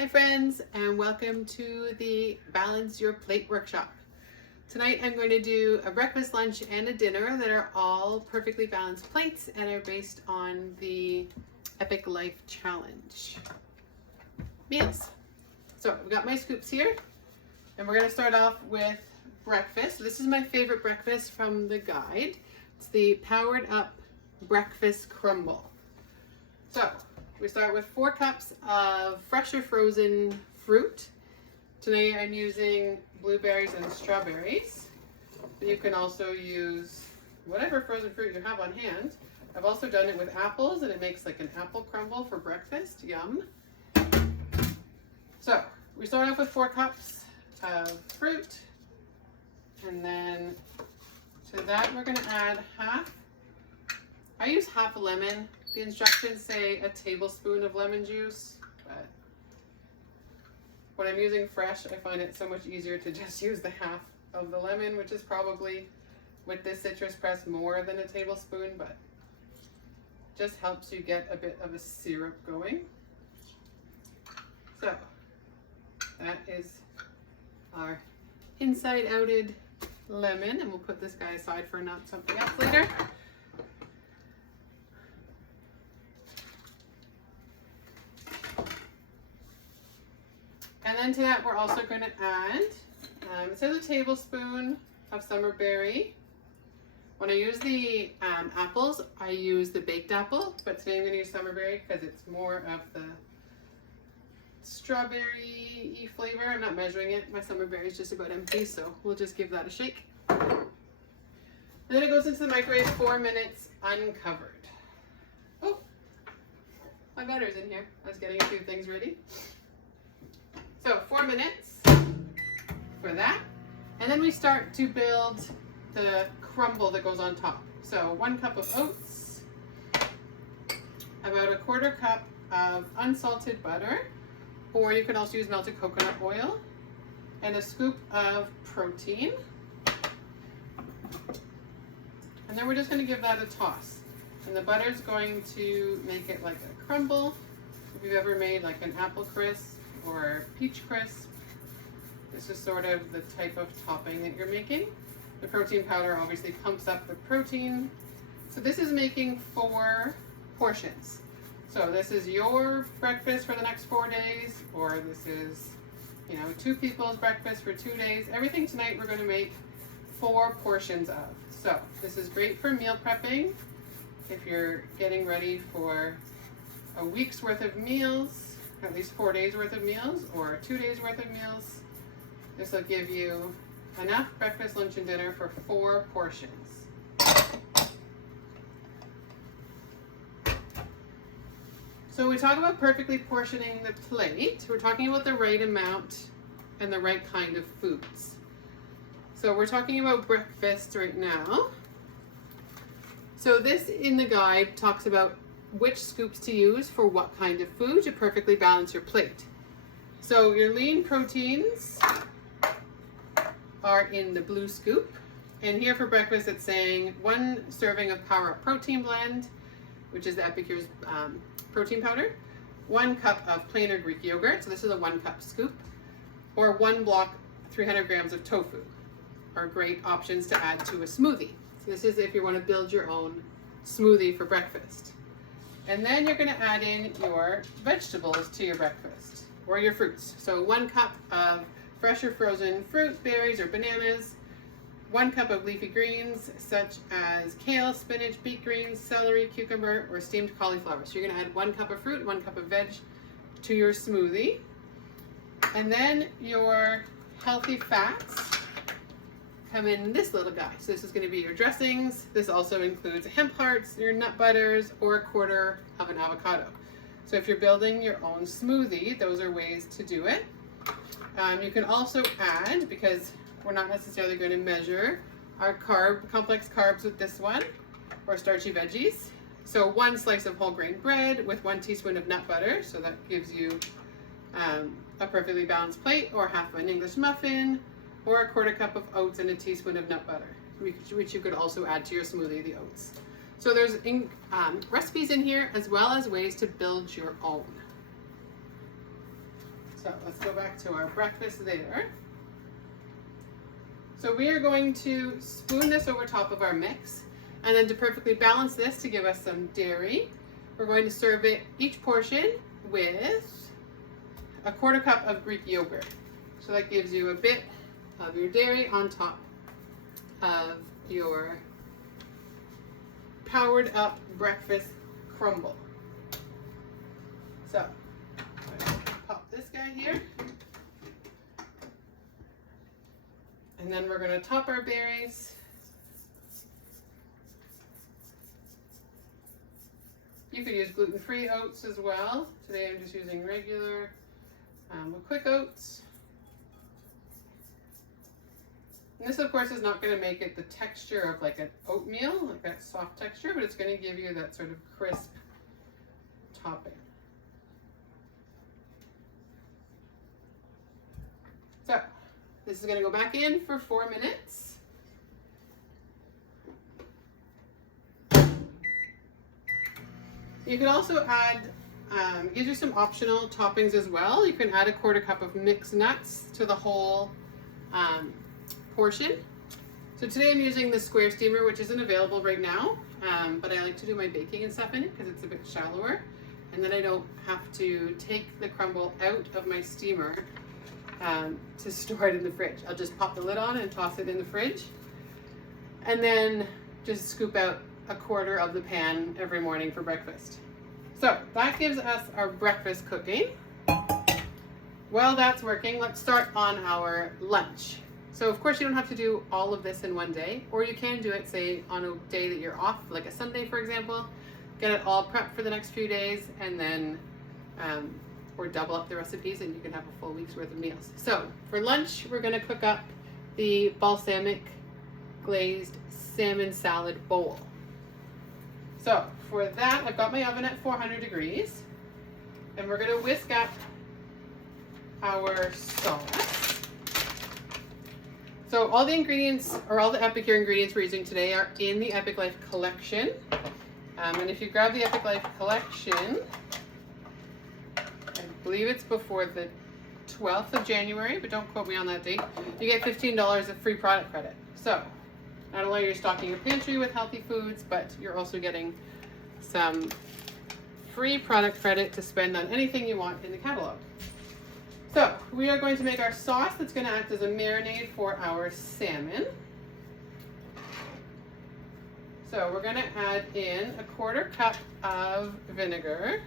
Hi friends, and welcome to the Balance Your Plate workshop. Tonight I'm going to do a breakfast, lunch, and a dinner that are all perfectly balanced plates and are based on the Epic Life Challenge meals. So we've got my scoops here, and we're going to start off with breakfast. This is my favorite breakfast from the guide. It's the Powered Up Breakfast Crumble. So we start with 4 cups of fresh or frozen fruit. Today I'm using blueberries and strawberries. But you can also use whatever frozen fruit you have on hand. I've also done it with apples, and it makes like an apple crumble for breakfast. Yum. So we start off with 4 cups of fruit, and then to that we're going to add I use half a lemon. The instructions say a tablespoon of lemon juice, but when I'm using fresh, I find it so much easier to just use the half of the lemon, which is probably, with this citrus press, more than a tablespoon, but just helps you get a bit of a syrup going. So that is our inside-outed lemon, and we'll put this guy aside for something else later. And then to that, we're also going to add, it says a tablespoon of summer berry. When I use the apples, I use the baked apple, but today I'm going to use summer berry because it's more of the strawberry-y flavor. I'm not measuring it. My summer berry is just about empty, so we'll just give that a shake. And then it goes into the microwave 4 minutes uncovered. Oh, my butter's in here. I was getting a few things ready. So 4 minutes for that. And then we start to build the crumble that goes on top. So 1 cup of oats, about a 1/4 cup of unsalted butter, or you can also use melted coconut oil, and a scoop of protein. And then we're just going to give that a toss. And the butter is going to make it like a crumble. If you've ever made like an apple crisp or peach crisp, this is sort of the type of topping that you're making. The protein powder obviously pumps up the protein. So this is making 4 portions. So this is your breakfast for the next 4 days, or this is, 2 people's breakfast for 2 days. Everything tonight we're going to make 4 portions of. So this is great for meal prepping. If you're getting ready for a week's worth of meals, at least 4 days worth of meals, or 2 days worth of meals, this will give you enough breakfast, lunch, and dinner for 4 portions. So when we talk about perfectly portioning the plate, we're talking about the right amount and the right kind of foods. So we're talking about breakfast right now. So this in the guide talks about which scoops to use for what kind of food to perfectly balance your plate. So your lean proteins are in the blue scoop, and here for breakfast it's saying 1 serving of Power Up Protein Blend, which is the Epicure's protein powder, 1 cup of plain or Greek yogurt, so this is a 1 cup scoop, or 1 block 300 grams of tofu are great options to add to a smoothie. So this is if you want to build your own smoothie for breakfast. And then you're going to add in your vegetables to your breakfast, or your fruits. So 1 cup of fresh or frozen fruit, berries, or bananas, 1 cup of leafy greens such as kale, spinach, beet greens, celery, cucumber, or steamed cauliflower. So you're going to add 1 cup of fruit, 1 cup of veg to your smoothie. And then your healthy fats come in this little guy. So this is going to be your dressings. This also includes hemp hearts, your nut butters, or 1/4 of an avocado. So if you're building your own smoothie, those are ways to do it. You can also add, because we're not necessarily going to measure our complex carbs with this one, or starchy veggies. So 1 slice of whole grain bread with 1 teaspoon of nut butter. So that gives you a perfectly balanced plate, or half an English muffin, or a 1/4 cup of oats and a teaspoon of nut butter, which you could also add to your smoothie, the oats. So there's recipes in here as well as ways to build your own. So let's go back to our breakfast there. So we are going to spoon this over top of our mix, and then to perfectly balance this to give us some dairy, we're going to serve it each portion with a 1/4 cup of Greek yogurt. So that gives you a bit of your dairy on top of your powered up breakfast crumble. So I'm going to pop this guy here. And then we're going to top our berries. You could use gluten-free oats as well. Today I'm just using regular quick oats. And this of course is not going to make it the texture of like an oatmeal, like that soft texture, but it's going to give you that sort of crisp topping. So this is going to go back in for 4 minutes. You can also add, gives you some optional toppings as well. You can add a 1/4 cup of mixed nuts to the whole portion. So today I'm using the square steamer, which isn't available right now, but I like to do my baking and stuff in it because it's a bit shallower. And then I don't have to take the crumble out of my steamer to store it in the fridge. I'll just pop the lid on and toss it in the fridge, and then just scoop out a 1/4 of the pan every morning for breakfast. So that gives us our breakfast cooking. While that's working, let's start on our lunch. So of course you don't have to do all of this in one day, or you can do it say on a day that you're off, like a Sunday for example, get it all prepped for the next few days, and then or double up the recipes and you can have a full week's worth of meals. So for lunch, we're gonna cook up the balsamic glazed salmon salad bowl. So for that, I've got my oven at 400 degrees, and we're gonna whisk up our sauce. So all the ingredients, or all the Epicure ingredients we're using today are in the Epic Life collection. And if you grab the Epic Life collection, I believe it's before the 12th of January, but don't quote me on that date, you get $15 of free product credit. So not only are you stocking your pantry with healthy foods, but you're also getting some free product credit to spend on anything you want in the catalog. So we are going to make our sauce that's going to act as a marinade for our salmon. So we're going to add in a 1/4 cup of vinegar.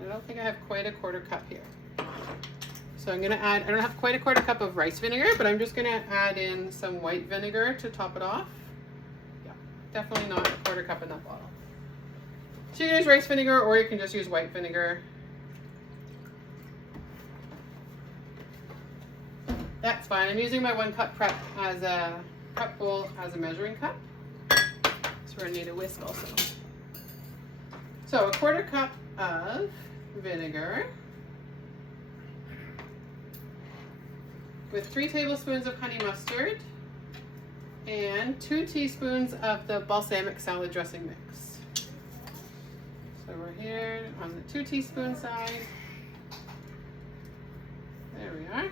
I don't think I have quite a 1/4 cup here. So I'm going to add, I don't have quite a 1/4 cup of rice vinegar, but I'm just going to add in some white vinegar to top it off. Yeah, definitely not a 1/4 cup in that bottle. So you can use rice vinegar, or you can just use white vinegar. That's fine. I'm using my 1 cup prep as a prep bowl as a measuring cup. So we're going to need a whisk also. So a 1/4 cup of vinegar with 3 tablespoons of honey mustard and 2 teaspoons of the balsamic salad dressing mix. So we're here on the 2 teaspoon side. There we are.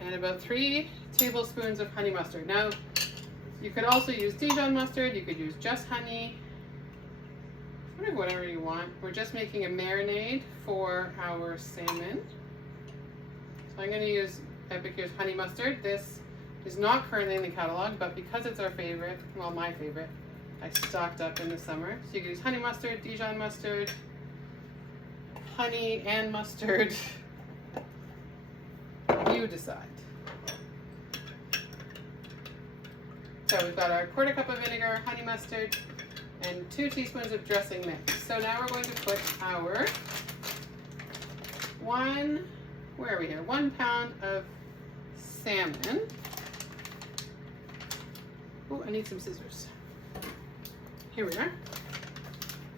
And about 3 tablespoons of honey mustard. Now, you could also use Dijon mustard, you could use just honey, sort of whatever you want. We're just making a marinade for our salmon. So I'm going to use Epicure's honey mustard. This is not currently in the catalog, but because it's our favorite, well, my favorite, I stocked up in the summer. So you can use honey mustard, Dijon mustard, honey and mustard. You decide. So we've got our 1/4 cup of vinegar, honey mustard, and 2 teaspoons of dressing mix. So now we're going to put our 1 pound of salmon. Oh, I need some scissors. Here we are.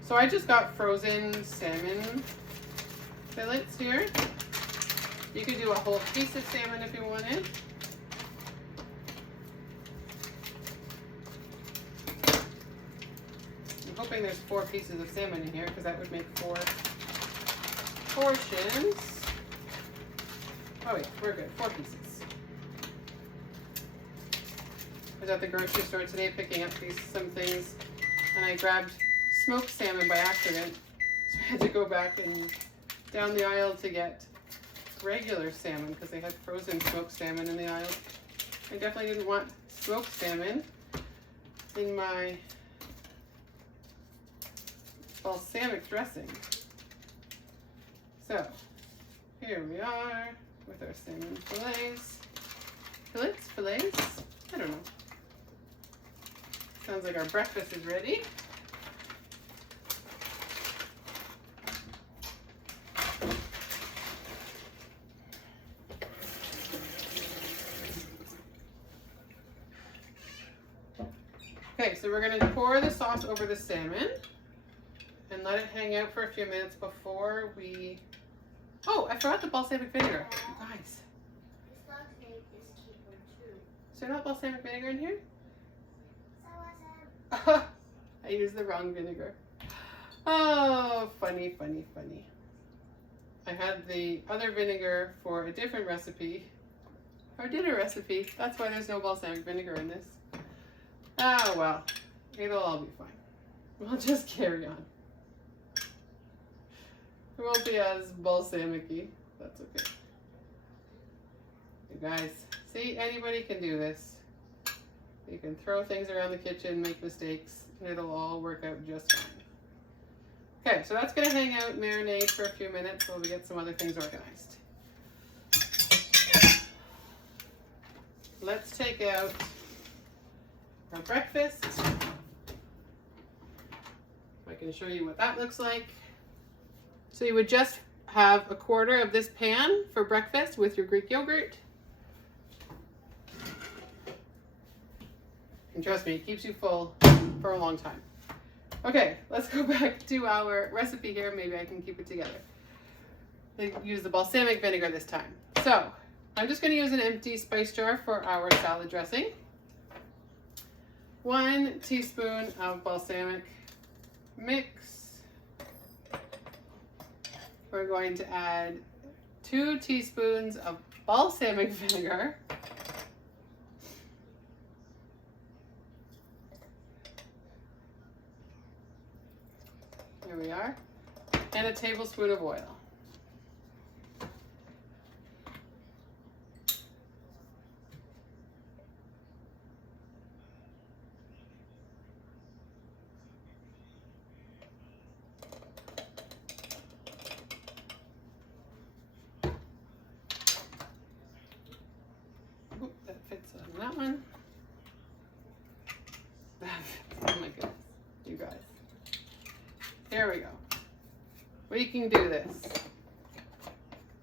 So I just got frozen salmon fillets here. You could do a whole piece of salmon if you wanted. I'm hoping there's 4 pieces of salmon in here because that would make 4. portions. Oh yeah, we're good. 4 pieces. I was at the grocery store today picking up some things, and I grabbed smoked salmon by accident. So I had to go back and down the aisle to get regular salmon because they had frozen smoked salmon in the aisle. I definitely didn't want smoked salmon in my balsamic dressing. So here we are with our salmon fillets. Fillets? I don't know. Sounds like our breakfast is ready. Okay, so we're going to pour the sauce over the salmon and let it hang out for a few minutes before we... Oh, I forgot the balsamic vinegar. You guys. Is there not balsamic vinegar in here? I used the wrong vinegar. Oh, funny, funny, funny. I had the other vinegar for a different recipe, our dinner recipe. That's why there's no balsamic vinegar in this. Oh, well, it'll all be fine. We'll just carry on. It won't be as balsamic-y. That's okay. You guys, see, anybody can do this. You can throw things around the kitchen, make mistakes, and it'll all work out just fine. Okay, so that's going to hang out, marinate for a few minutes while we get some other things organized. Let's take out our breakfast. I can show you what that looks like. So you would just have a quarter of this pan for breakfast with your Greek yogurt. And trust me, it keeps you full for a long time. Okay, let's go back to our recipe here. Maybe I can keep it together. I use the balsamic vinegar this time. So I'm just going to use an empty spice jar for our salad dressing. 1 teaspoon of balsamic mix. We're going to add 2 teaspoons of balsamic vinegar. Here we are. And a tablespoon of oil. Oop, that fits on that one. Oh my goodness, you guys. There we go. We can do this.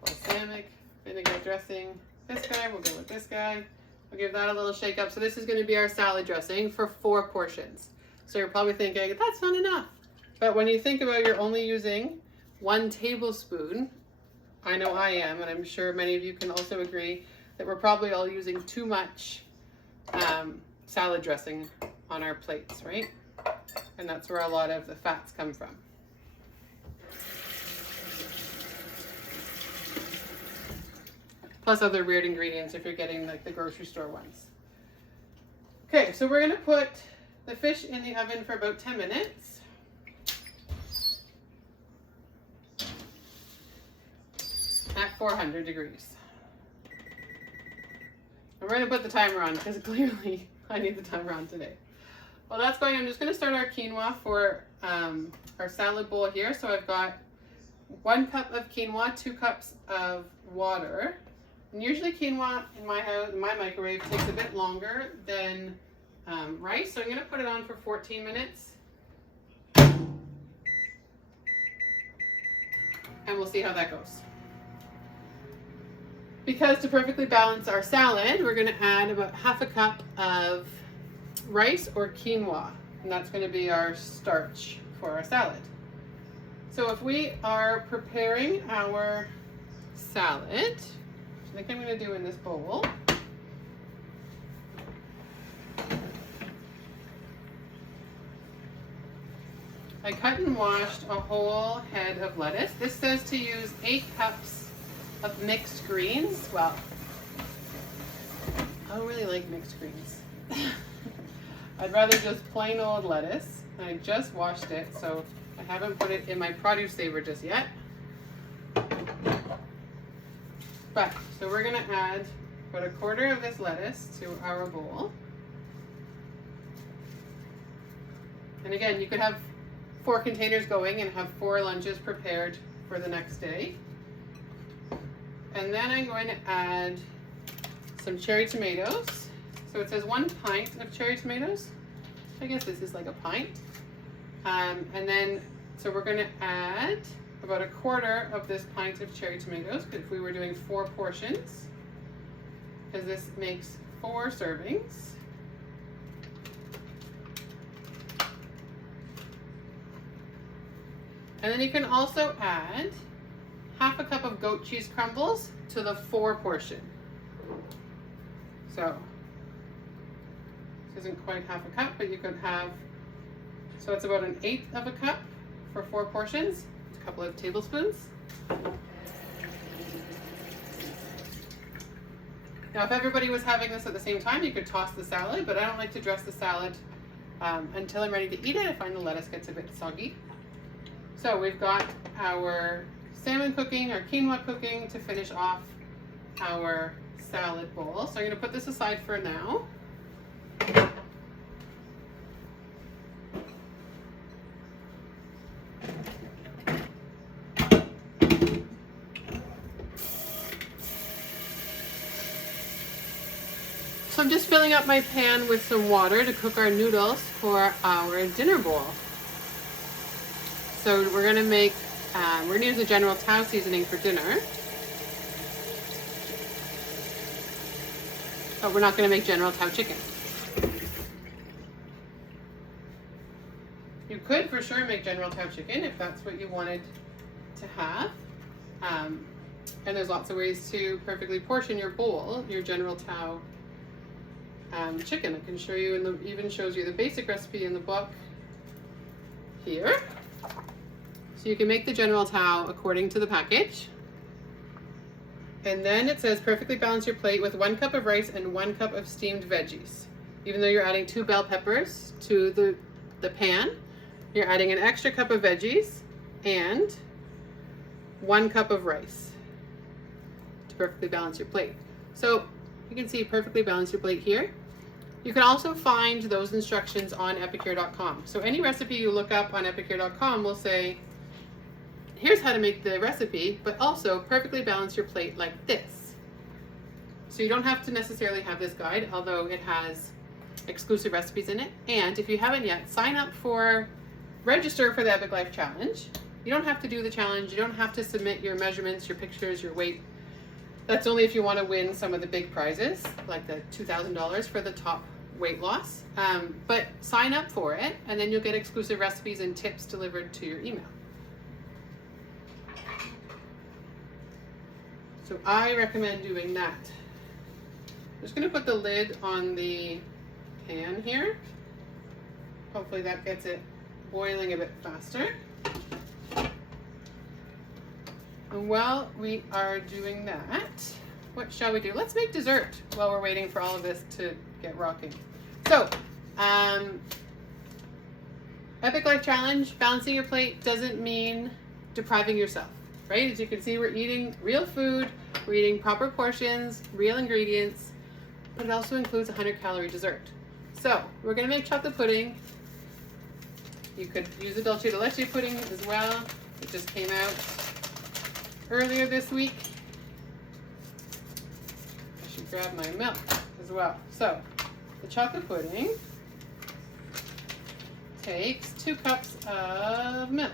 Balsamic vinegar dressing. This guy, we'll go with this guy. We'll give that a little shake up. So this is going to be our salad dressing for 4 portions. So you're probably thinking, that's not enough. But when you think about you're only using 1 tablespoon, I know I am, and I'm sure many of you can also agree that we're probably all using too much salad dressing on our plates, right? And that's where a lot of the fats come from. Plus other weird ingredients if you're getting like the grocery store ones. Okay, so we're going to put the fish in the oven for about 10 minutes. At 400 degrees. And we're going to put the timer on because clearly I need the timer on today. While that's going, I'm just going to start our quinoa for our salad bowl here. So I've got 1 cup of quinoa, 2 cups of water. And usually quinoa in my house, in my microwave, takes a bit longer than rice. So I'm going to put it on for 14 minutes. And we'll see how that goes. Because to perfectly balance our salad, we're going to add about 1/2 cup of rice or quinoa, and that's going to be our starch for our salad. So if we are preparing our salad, which I think I'm going to do in this bowl, I I cut and washed a whole head of lettuce. This says to use 8 cups of mixed greens. Well, I don't really like mixed greens. I'd rather just plain old lettuce. I just washed it, so I haven't put it in my produce saver just yet. But, so we're gonna add about a quarter of this lettuce to our bowl. And again, you could have 4 containers going and have 4 lunches prepared for the next day. And then I'm going to add some cherry tomatoes. So it says 1 pint of cherry tomatoes. I guess this is like a pint. And then, so we're going to add about a quarter of this pint of cherry tomatoes if we were doing 4 portions, because this makes 4 servings. And then you can also add half a cup of goat cheese crumbles to the 4 portion. So this isn't quite half a cup, but you could have, so it's about 1/8 of a cup for 4 portions, a couple of tablespoons. Now if everybody was having this at the same time, you could toss the salad, but I don't like to dress the salad until I'm ready to eat it. I find the lettuce gets a bit soggy. So we've got our salmon cooking, our quinoa cooking to finish off our salad bowl. So I'm going to put this aside for now. So I'm just filling up my pan with some water to cook our noodles for our dinner bowl. So we're going to make, we're going to use the General Tao seasoning for dinner. But we're not going to make General Tao chicken. You could for sure make General Tao chicken if that's what you wanted to have. And there's lots of ways to perfectly portion your bowl, your General Tao chicken. I can show you, and even shows you the basic recipe in the book here. So you can make the General Tao according to the package. And then it says perfectly balance your plate with 1 cup of rice and 1 cup of steamed veggies. Even though you're adding 2 bell peppers to the pan, you're adding an extra cup of veggies and 1 cup of rice to perfectly balance your plate. So you can see perfectly balance your plate here. You can also find those instructions on epicure.com. So any recipe you look up on epicure.com will say, here's how to make the recipe, but also perfectly balance your plate like this. So you don't have to necessarily have this guide, although it has exclusive recipes in it. And if you haven't yet, register for the Epic Life Challenge. You don't have to do the challenge. You don't have to submit your measurements, your pictures, your weight. That's only if you want to win some of the big prizes, like the $2,000 for the top weight loss. But sign up for it, and then you'll get exclusive recipes and tips delivered to your email. So I recommend doing that. I'm just going to put the lid on the pan here. Hopefully that gets it boiling a bit faster. And while we are doing that, what shall we do? Let's make dessert while we're waiting for all of this to get rocking. So, Epic Life Challenge, balancing your plate doesn't mean depriving yourself, right? As you can see, we're eating real food, we're eating proper portions, real ingredients, but it also includes a 100-calorie dessert. So, we're gonna make chocolate pudding. You could use a dulce de leche pudding as well. It just came out earlier this week. I should grab my milk as well. So, the chocolate pudding takes 2 cups of milk.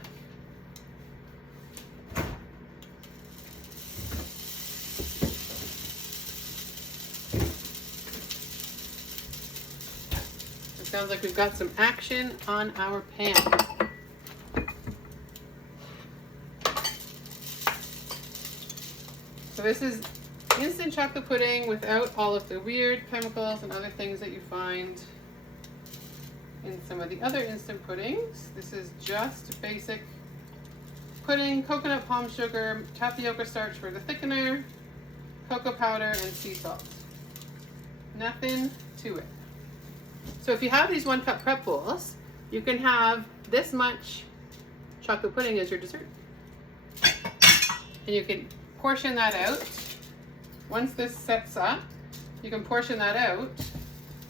It sounds like we've got some action on our pan. So this is instant chocolate pudding without all of the weird chemicals and other things that you find in some of the other instant puddings. This is just basic pudding, coconut palm sugar, tapioca starch for the thickener, cocoa powder, and sea salt. Nothing to it. So if you have these 1 cup prep bowls, you can have this much chocolate pudding as your dessert. And you can portion that out. Once this sets up, you can portion that out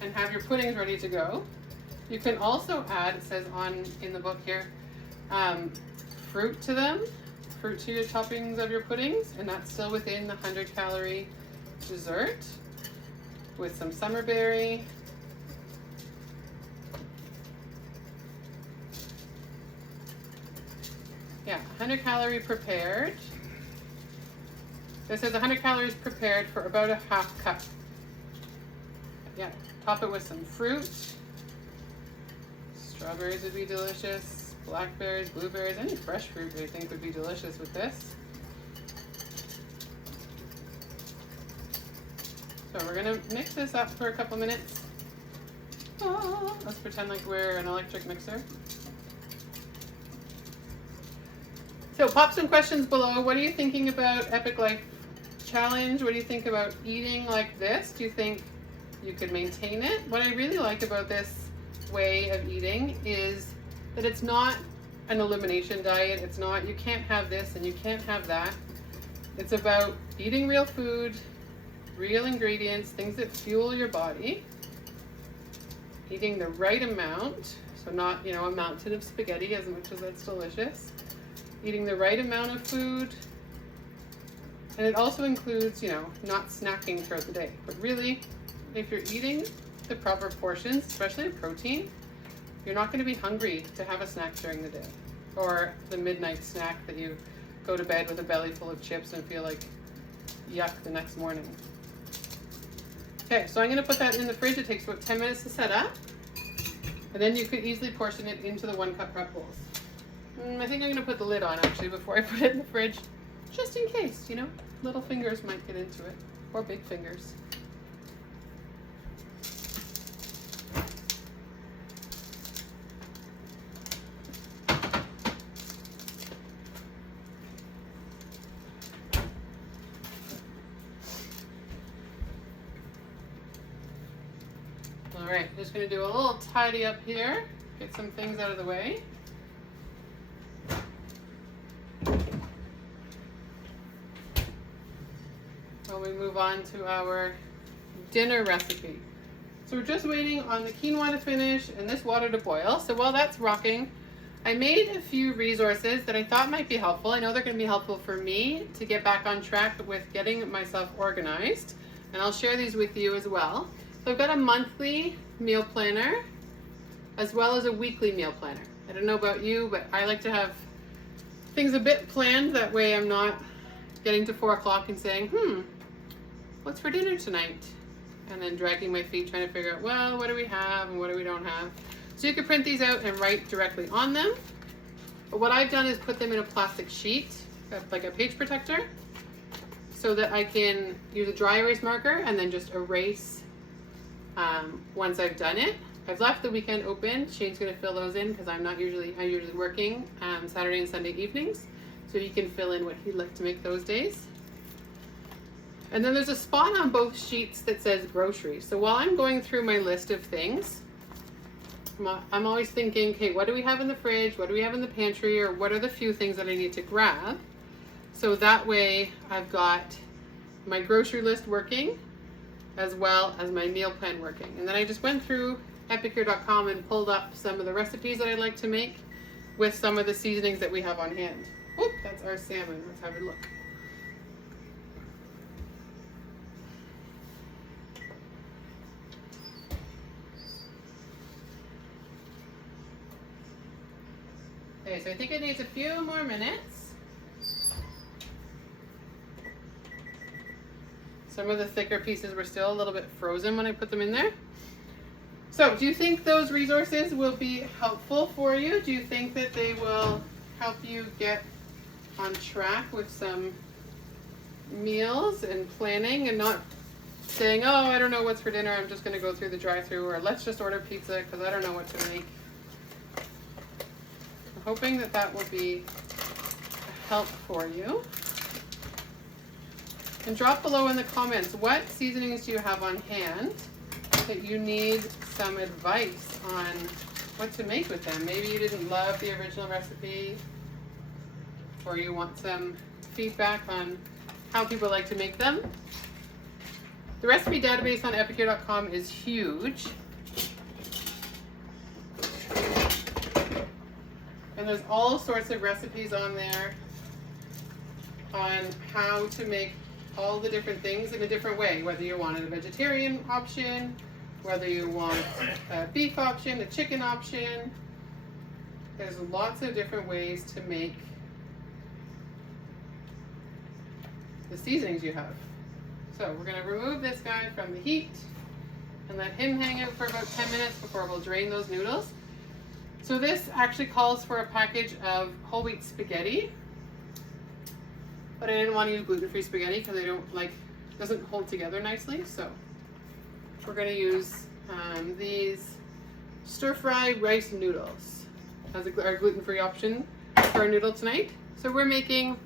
and have your puddings ready to go. You can also add, it says in the book here, fruit to them, fruit to your toppings of your puddings, and that's still within the 100-calorie dessert with some summerberry. Yeah, 100 calorie prepared. This says 100 calories prepared for about a half cup. Yeah, top it with some fruit. Strawberries would be delicious. Blackberries, blueberries, any fresh fruit I think would be delicious with this. So we're gonna mix this up for a couple minutes. Oh, let's pretend like we're an electric mixer. So pop some questions below. What are you thinking about Epic Life Challenge? What do you think about eating like this? Do you think you could maintain it? What I really like about this way of eating is that it's not an elimination diet. It's not, you can't have this and you can't have that. It's about eating real food, real ingredients, things that fuel your body, eating the right amount. So not, a mountain of spaghetti, as much as that's delicious. Eating the right amount of food. And it also includes, not snacking throughout the day. But really, if you're eating the proper portions, especially of protein, you're not going to be hungry to have a snack during the day. Or the midnight snack that you go to bed with a belly full of chips and feel like yuck the next morning. Okay, so I'm going to put that in the fridge. It takes about 10 minutes to set up. And then you could easily portion it into the 1 cup prep bowls. I think I'm going to put the lid on actually before I put it in the fridge, just in case, little fingers might get into it, or big fingers. All right, just going to do a little tidy up here, get some things out of the way. We move on to our dinner recipe. So we're just waiting on the quinoa to finish and this water to boil. So while that's rocking, I made a few resources that I thought might be helpful. I know they're going to be helpful for me to get back on track with getting myself organized. And I'll share these with you as well. So I've got a monthly meal planner as well as a weekly meal planner. I don't know about you, but I like to have things a bit planned. That way I'm not getting to 4 o'clock and saying, what's for dinner tonight? And then dragging my feet trying to figure out, well, what do we have and what do we don't have? So you can print these out and write directly on them. But what I've done is put them in a plastic sheet, like a page protector, so that I can use a dry erase marker and then just erase once I've done it. I've left the weekend open. Shane's gonna fill those in because I'm usually working Saturday and Sunday evenings. So he can fill in what he'd like to make those days. And then there's a spot on both sheets that says groceries. So while I'm going through my list of things, I'm always thinking, okay, what do we have in the fridge? What do we have in the pantry? Or what are the few things that I need to grab? So that way I've got my grocery list working as well as my meal plan working. And then I just went through epicure.com and pulled up some of the recipes that I like to make with some of the seasonings that we have on hand. Oh, that's our salmon. Let's have a look. Okay, so I think it needs a few more minutes. Some of the thicker pieces were still a little bit frozen when I put them in there. So do you think those resources will be helpful for you? Do you think that they will help you get on track with some meals and planning and not saying, oh, I don't know what's for dinner, I'm just going to go through the drive-thru, or let's just order pizza because I don't know what to make. I'm hoping that that will be a help for you. And drop below in the comments, what seasonings do you have on hand that you need some advice on what to make with them? Maybe you didn't love the original recipe, or you want some feedback on how people like to make them. The recipe database on epicure.com is huge. And there's all sorts of recipes on there on how to make all the different things in a different way, whether you want a vegetarian option, whether you want a beef option, a chicken option. There's lots of different ways to make the seasonings you have. So we're going to remove this guy from the heat and let him hang out for about 10 minutes before we'll drain those noodles. So this actually calls for a package of whole wheat spaghetti, but I didn't want to use gluten-free spaghetti because I don't like, it doesn't hold together nicely. So we're going to use these stir-fry rice noodles as our gluten-free option for our noodle tonight. So we're making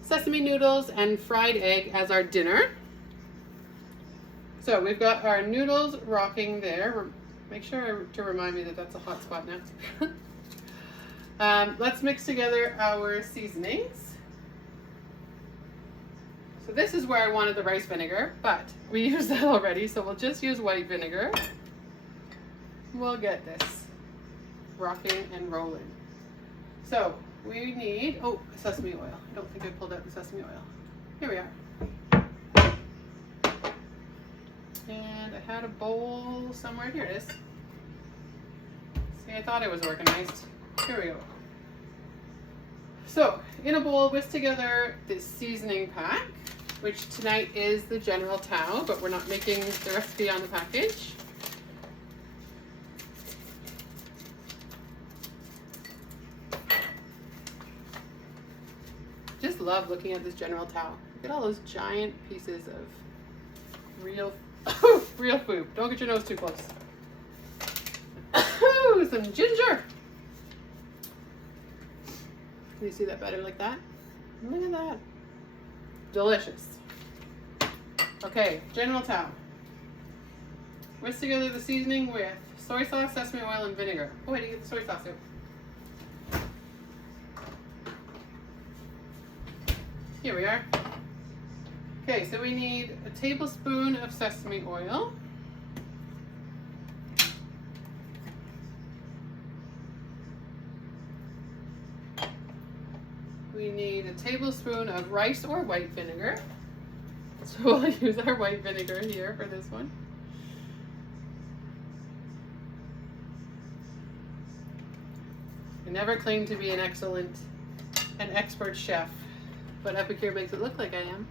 sesame noodles and fried egg as our dinner. So we've got our noodles rocking there. Make sure to remind me that that's a hot spot now. Let's mix together our seasonings. So this is where I wanted the rice vinegar, but we used that already, so we'll just use white vinegar. We'll get this rocking and rolling. So we need, oh, sesame oil. I don't think I pulled out the sesame oil. Here we are. And I had a bowl somewhere. Here it is. See, I thought it was organized. Here we go. So, in a bowl, whisk together this seasoning pack, which tonight is the General Tao, but we're not making the recipe on the package. Just love looking at this General Tao. Look at all those giant pieces of real food. Don't get your nose too close. Some ginger. Can you see that better like that? Look at that. Delicious. Okay, General Tao. Whisk together the seasoning with soy sauce, sesame oil, and vinegar. Oh, I didn't get the soy sauce out. Here we are. Okay, so we need a tablespoon of sesame oil. We need a tablespoon of rice or white vinegar. So we'll use our white vinegar here for this one. I never claim to be an expert chef, but Epicure makes it look like I am.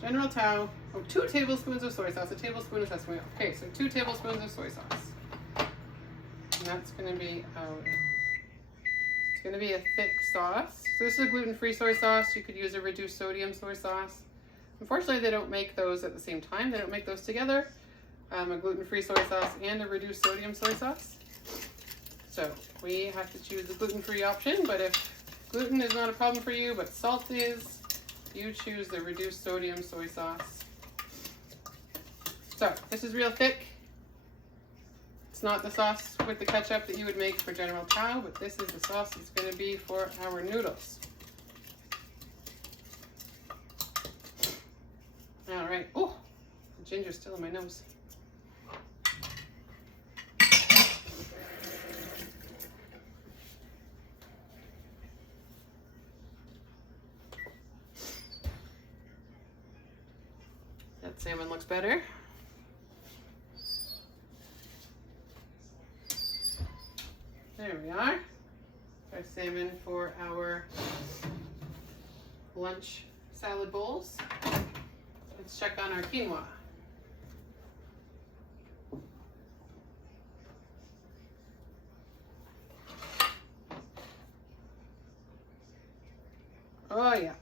General Tao, 2 tablespoons of soy sauce, a tablespoon of sesame oil. Okay, so 2 tablespoons of soy sauce. And that's going to be it's going to be a thick sauce. So this is a gluten-free soy sauce. You could use a reduced sodium soy sauce. Unfortunately, they don't make those at the same time. They don't make those together. A gluten-free soy sauce and a reduced sodium soy sauce. So we have to choose the gluten-free option, but if gluten is not a problem for you, but salt is, you choose the reduced sodium soy sauce. So this is real thick. It's not the sauce with the ketchup that you would make for General Tao, but this is the sauce that's going to be for our noodles. All right. Oh, the ginger's still in my nose. That salmon looks better. There we are. Our salmon for our lunch salad bowls. Let's check on our quinoa. Oh yeah.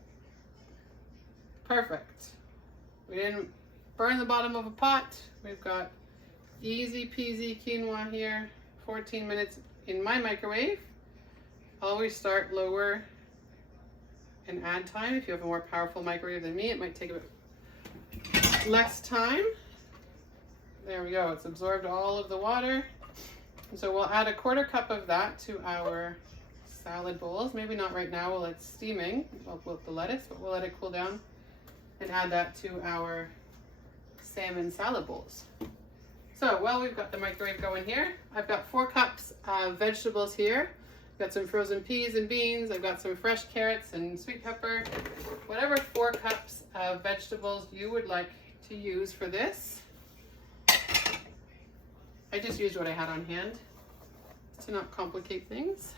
Perfect. We didn't burn the bottom of a pot. We've got easy peasy quinoa here. 14 minutes in my microwave. Always start lower and add time. If you have a more powerful microwave than me, it might take a bit less time. There we go. It's absorbed all of the water. So we'll add a 1/4 cup of that to our salad bowls. Maybe not right now while it's steaming, with the lettuce, but we'll let it cool down and add that to our salmon salad bowls. So while we've got the microwave going here, I've got 4 cups of vegetables here. I've got some frozen peas and beans. I've got some fresh carrots and sweet pepper. Whatever 4 cups of vegetables you would like to use for this. I just used what I had on hand to not complicate things.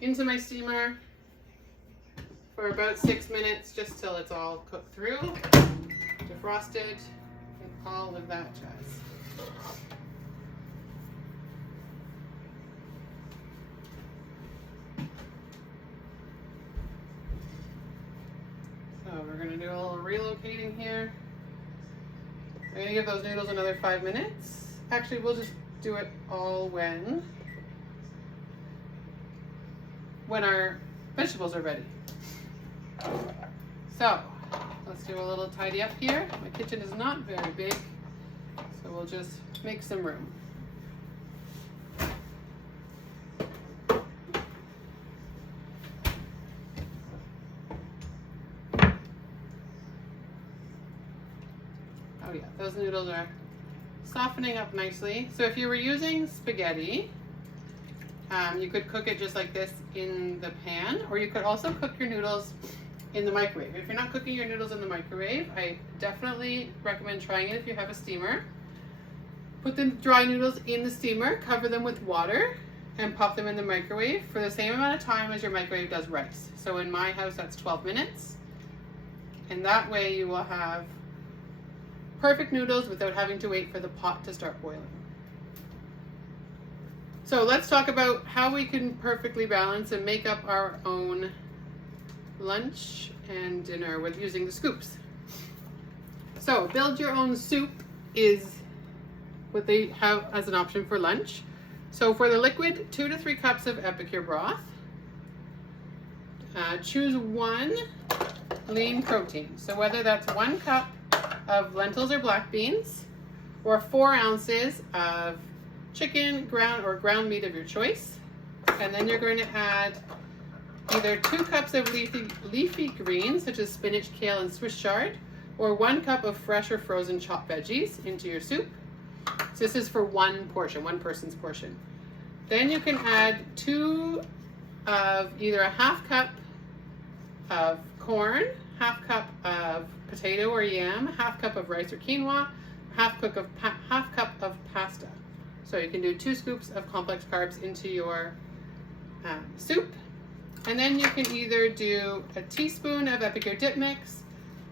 Into my steamer for about 6 minutes, just till it's all cooked through, defrosted, and all of that jazz. So we're gonna do a little relocating here. I'm gonna give those noodles another 5 minutes. Actually, we'll just do it all when our vegetables are ready. So let's do a little tidy up here. My kitchen is not very big, so we'll just make some room. Oh yeah, those noodles are softening up nicely. So if you were using spaghetti, you could cook it just like this in the pan, or you could also cook your noodles in the microwave. If you're not cooking your noodles in the microwave, I definitely recommend trying it if you have a steamer. Put the dry noodles in the steamer, cover them with water, and pop them in the microwave for the same amount of time as your microwave does rice. So in my house, that's 12 minutes. And that way you will have perfect noodles without having to wait for the pot to start boiling. So let's talk about how we can perfectly balance and make up our own lunch and dinner with using the scoops. So build your own soup is what they have as an option for lunch. So for the liquid, 2 to 3 cups of Epicure broth. Choose 1 lean protein. So whether that's 1 cup of lentils or black beans, or 4 ounces of chicken, ground meat of your choice. And then you're going to add either 2 cups of leafy greens, such as spinach, kale, and Swiss chard, or 1 cup of fresh or frozen chopped veggies into your soup. So this is for one person's portion. Then you can add 2 of either a 1/2 cup of corn, 1/2 cup of potato or yam, 1/2 cup of rice or quinoa, 1/2 cup of pasta. So you can do 2 scoops of complex carbs into your soup. And then you can either do a teaspoon of Epicure dip mix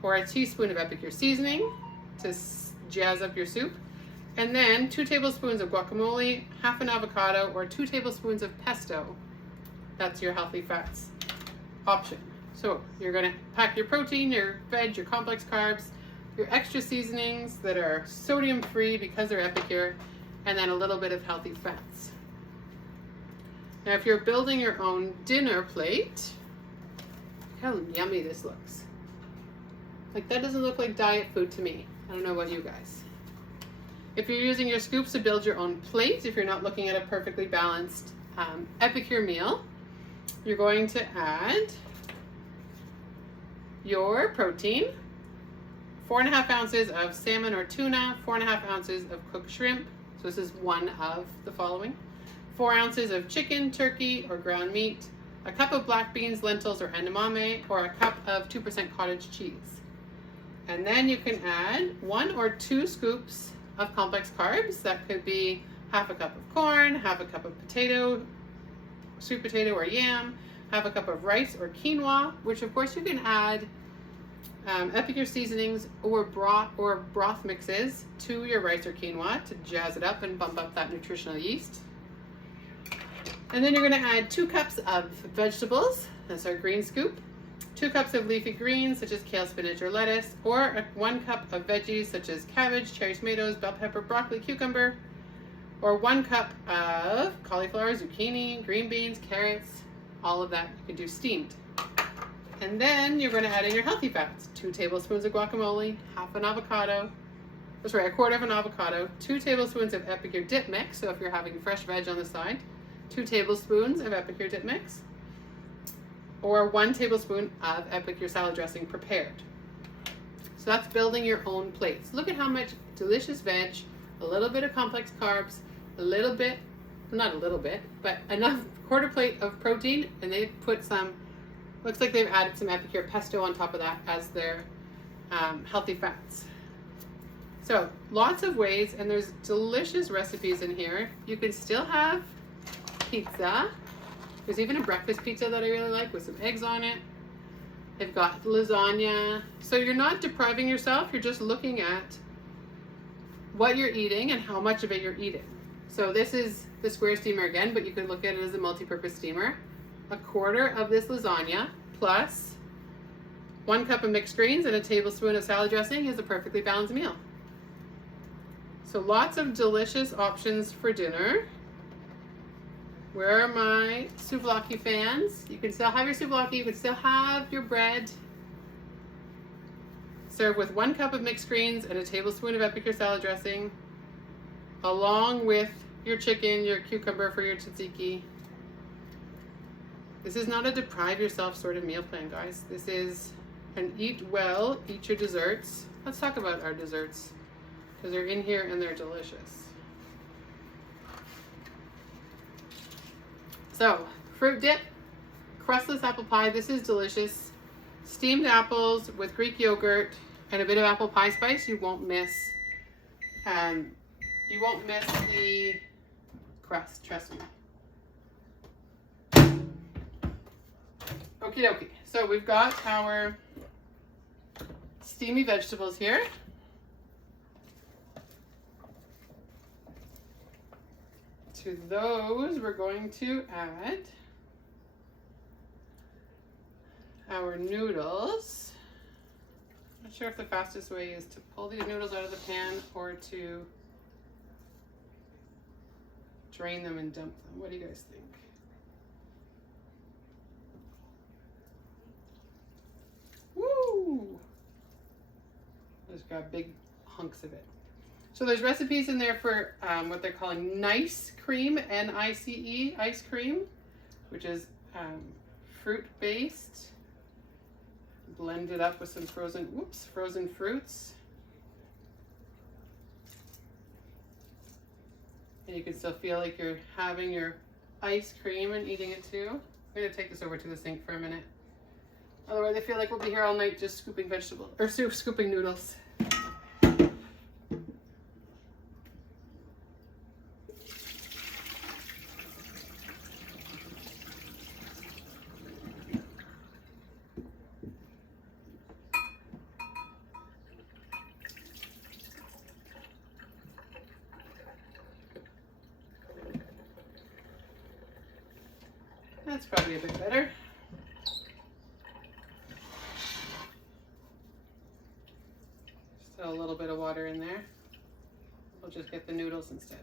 or a teaspoon of Epicure seasoning to jazz up your soup. And then 2 tablespoons of guacamole, 1/2 an avocado, or 2 tablespoons of pesto. That's your healthy fats option. So you're gonna pack your protein, your veg, your complex carbs, your extra seasonings that are sodium free because they're Epicure, and then a little bit of healthy fats. Now if you're building your own dinner plate, look how yummy this looks. Like, that doesn't look like diet food to me. I don't know about you guys. If you're using your scoops to build your own plate, if you're not looking at a perfectly balanced Epicure meal, you're going to add your protein, 4.5 ounces of salmon or tuna, 4.5 ounces of cooked shrimp. So this is one of the following. 4 ounces of chicken, turkey, or ground meat, a cup of black beans, lentils, or edamame, or a cup of 2% cottage cheese. And then you can add 1 or 2 scoops of complex carbs. That could be 1/2 cup of corn, 1/2 cup of potato, sweet potato or yam, 1/2 cup of rice or quinoa, which of course you can add Epicure seasonings or broth mixes to your rice or quinoa to jazz it up and bump up that nutritional yeast. And then you're going to add 2 cups of vegetables. That's our green scoop. 2 cups of leafy greens such as kale, spinach, or lettuce, or 1 cup of veggies such as cabbage, cherry tomatoes, bell pepper, broccoli, cucumber, or 1 cup of cauliflower, zucchini, green beans, carrots, all of that you can do steamed. And then you're going to add in your healthy fats. 2 tablespoons of guacamole, half an avocado, a quarter of an avocado, 2 tablespoons of Epicure dip mix, so if you're having fresh veg on the side, 2 tablespoons of Epicure dip mix, or 1 tablespoon of Epicure salad dressing prepared. So that's building your own plates. Look at how much delicious veg, a little bit of complex carbs, a little bit, not a little bit, but enough quarter plate of protein, and they've put some, looks like they've added some Epicure pesto on top of that as their healthy fats. So lots of ways, and there's delicious recipes in here. You can still have pizza. There's even a breakfast pizza that I really like with some eggs on it. They've got lasagna. So you're not depriving yourself, you're just looking at what you're eating and how much of it you're eating. So this is the square steamer again, but you could look at it as a multi-purpose steamer. A quarter of this lasagna plus 1 cup of mixed greens and a tablespoon of salad dressing is a perfectly balanced meal. So lots of delicious options for dinner. Where are my souvlaki fans? You can still have your souvlaki, you can still have your bread. Serve with 1 cup of mixed greens and a tablespoon of Epicure salad dressing, along with your chicken, your cucumber for your tzatziki. This is not a deprive yourself sort of meal plan, guys. This is an eat well, eat your desserts. Let's talk about our desserts, because they're in here and they're delicious. So, fruit dip, crustless apple pie. This is delicious. Steamed apples with Greek yogurt and a bit of apple pie spice. You won't miss the crust, trust me. Okie dokie. So we've got our steamy vegetables here. To those, we're going to add our noodles. Not sure if the fastest way is to pull these noodles out of the pan or to drain them and dump them. What do you guys think? Woo! Just got big hunks of it. So there's recipes in there for what they're calling nice cream, N-I-C-E, ice cream, which is fruit-based, blended up with some frozen fruits. And you can still feel like you're having your ice cream and eating it too. I'm gonna take this over to the sink for a minute. Otherwise I feel like we'll be here all night just scooping vegetables, or scooping noodles. That's probably a bit better. Still a little bit of water in there. We'll just get the noodles instead.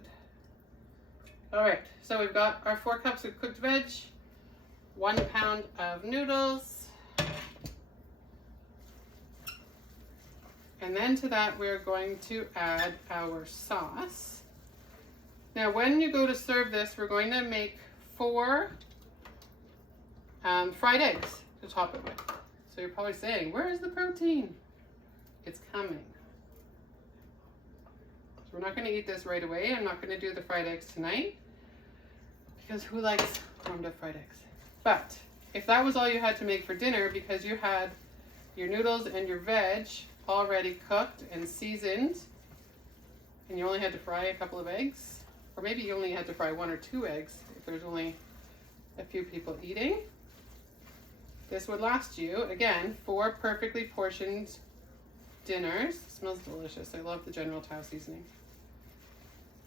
All right, so we've got our 4 cups of cooked veg, 1 pound of noodles, and then to that we're going to add our sauce. Now when you go to serve this, we're going to make 4 fried eggs to top it with. So you're probably saying, where is the protein? It's coming. So we're not going to eat this right away. I'm not going to do the fried eggs tonight, because who likes warmed up fried eggs? But if that was all you had to make for dinner, because you had your noodles and your veg already cooked and seasoned, and you only had to fry a couple of eggs, or maybe you only had to fry 1 or 2 eggs if there's only a few people eating, this would last you, again, 4 perfectly portioned dinners. It smells delicious. I love the General Tao seasoning.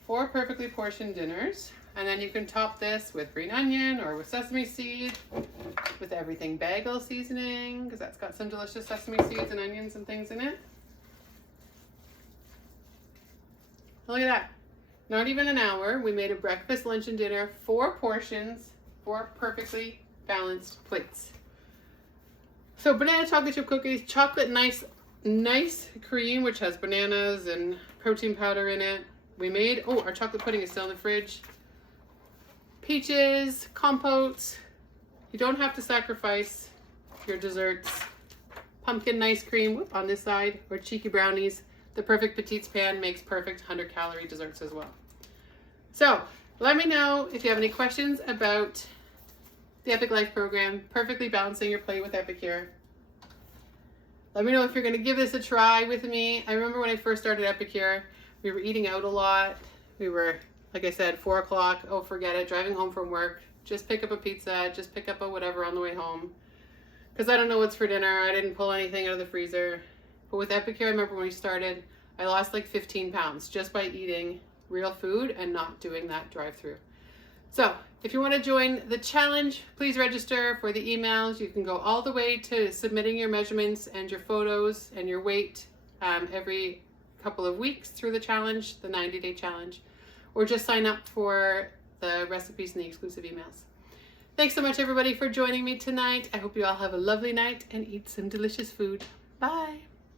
4 perfectly portioned dinners And then you can top this with green onion or with sesame seed, with everything bagel seasoning, because that's got some delicious sesame seeds and onions and things in it. Look at that. Not even an hour. We made a breakfast, lunch, and dinner, 4 portions, 4 perfectly balanced plates. So banana chocolate chip cookies, chocolate nice cream, which has bananas and protein powder in it. We made, oh, our chocolate pudding is still in the fridge. Peaches, compotes. You don't have to sacrifice your desserts. Pumpkin nice cream on this side, or cheeky brownies. The Perfect Petites pan makes perfect 100-calorie desserts as well. So let me know if you have any questions about the Epic Life program, perfectly balancing your plate with Epicure. Let me know if you're going to give this a try with me. I remember when I first started Epicure, we were eating out a lot. We were, like I said, 4 o'clock, oh forget it, driving home from work. Just pick up a pizza, just pick up a whatever on the way home. Because I don't know what's for dinner. I didn't pull anything out of the freezer. But with Epicure, I remember when we started, I lost like 15 pounds just by eating real food and not doing that drive-through. So if you want to join the challenge, please register for the emails. You can go all the way to submitting your measurements and your photos and your weight every couple of weeks through the challenge, the 90-day challenge, or just sign up for the recipes and the exclusive emails. Thanks so much, everybody, for joining me tonight. I hope you all have a lovely night and eat some delicious food. Bye.